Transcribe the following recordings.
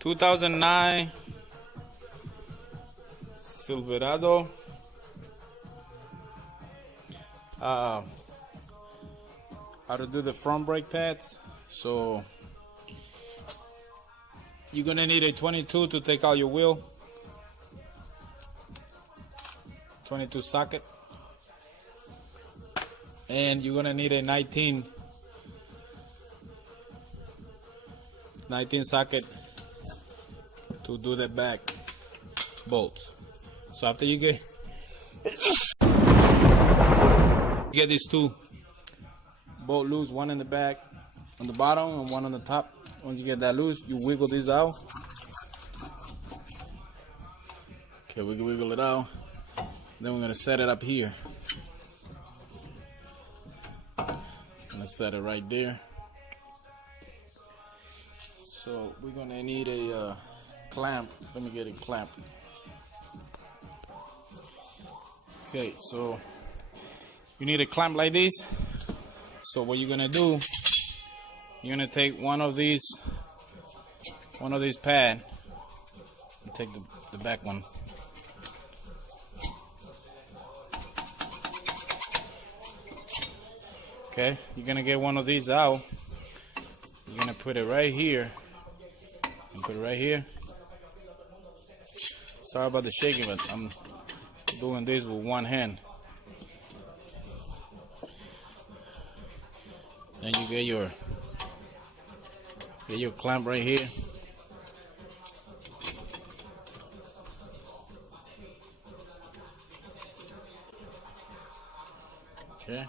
2009 Silverado. How to do the front brake pads. So you're gonna need a 22 to take out your wheel. 22 socket. And you're gonna need a 19 socket to do the back bolts. So after you get these two bolt loose, one in the back on the bottom and one on the top. Once you get that loose, you wiggle these out. Okay, wiggle it out. Then we're gonna set it up here. Gonna set it right there. So we're gonna need a clamp. Let me get a clamp. Okay, so you need a clamp like this. So what you're gonna do, you're gonna take one of these pad and take the back one. Okay, you're gonna get one of these out. You're gonna put it right here and put it right here. Sorry about the shaking, but I'm doing this with one hand. Then you get your clamp right here. Okay.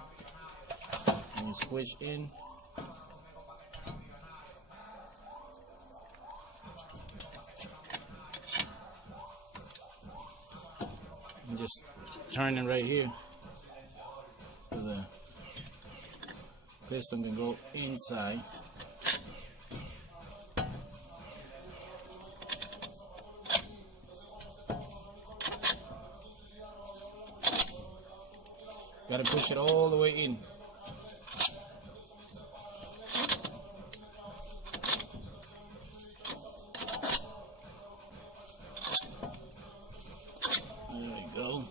And you switch in. And just turn it right here so the piston can go inside. Gotta push it all the way in. There we go.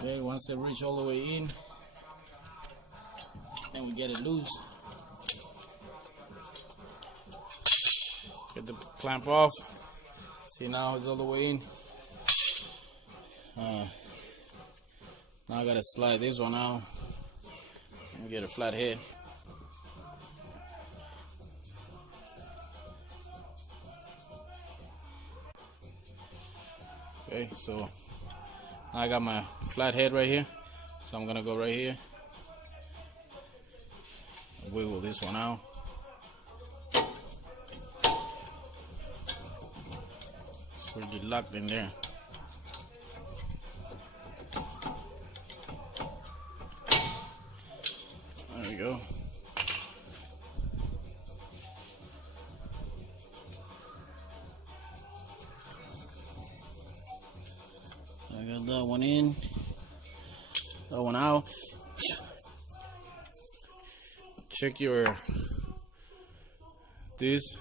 Okay, once it reach all the way in, then we get it loose. Get the clamp off. See, now it's all the way in. Now I gotta slide this one out and get a flat head. Okay, so now I got my flat head right here. So I'm gonna go right here, wiggle this one out. Pretty locked in there. There we go. I got that one in, that one out. Check your this.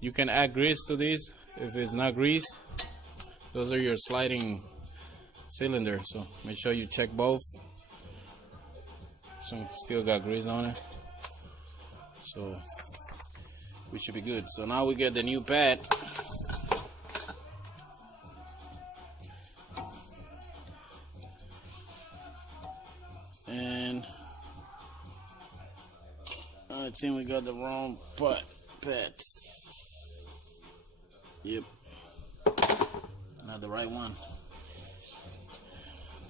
You can add grease to this. If it's not grease, those are your sliding cylinder, so make sure you check both. Some still got grease on it, so we should be good. So now we get the new pad. And I think we got the wrong pads. Yep, not the right one.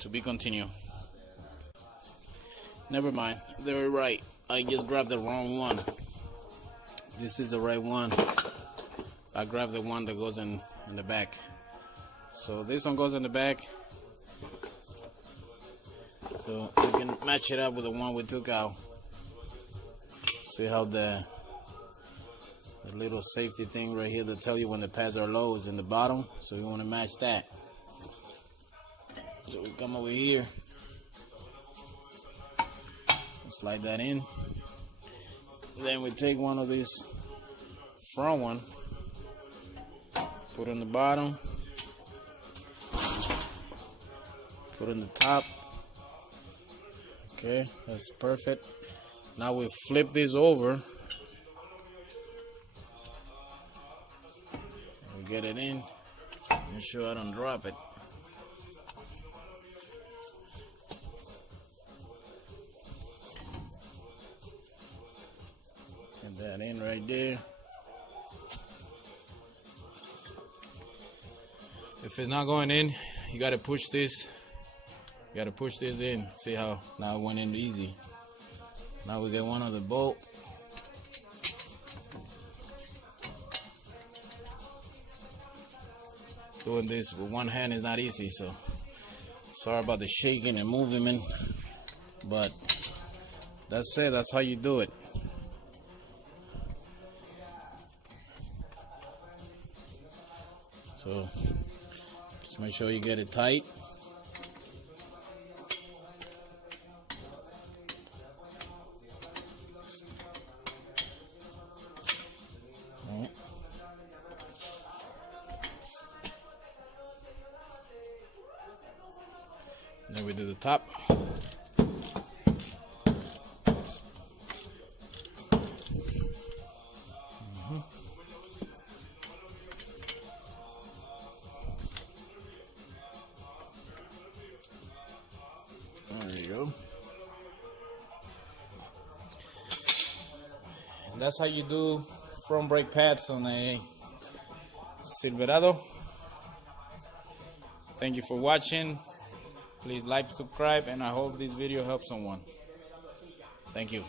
To be continued. Never mind, they were right. I just grabbed the wrong one. This is the right one. I grabbed the one that goes in the back. So this one goes in the back. So we can match it up with the one we took out. See how the little safety thing right here that tell you when the pads are low is in the bottom, so you want to match that. So we come over here, slide that in. Then we take one of these front one, put on the bottom, put on the top. Okay, that's perfect. Now we flip this over. We get it in. Make sure I don't drop it. Get that in right there. If it's not going in, you gotta push this. You gotta push this in. See how now it went in easy. Now we get one of the bolts. Doing this with one hand is not easy, so sorry about the shaking and movement, but that's it. That's how you do it. So just make sure you get it tight. Then we do the top. There you go. And that's how you do front brake pads on a Silverado. Thank you for watching. Please like, subscribe, and I hope this video helps someone. Thank you.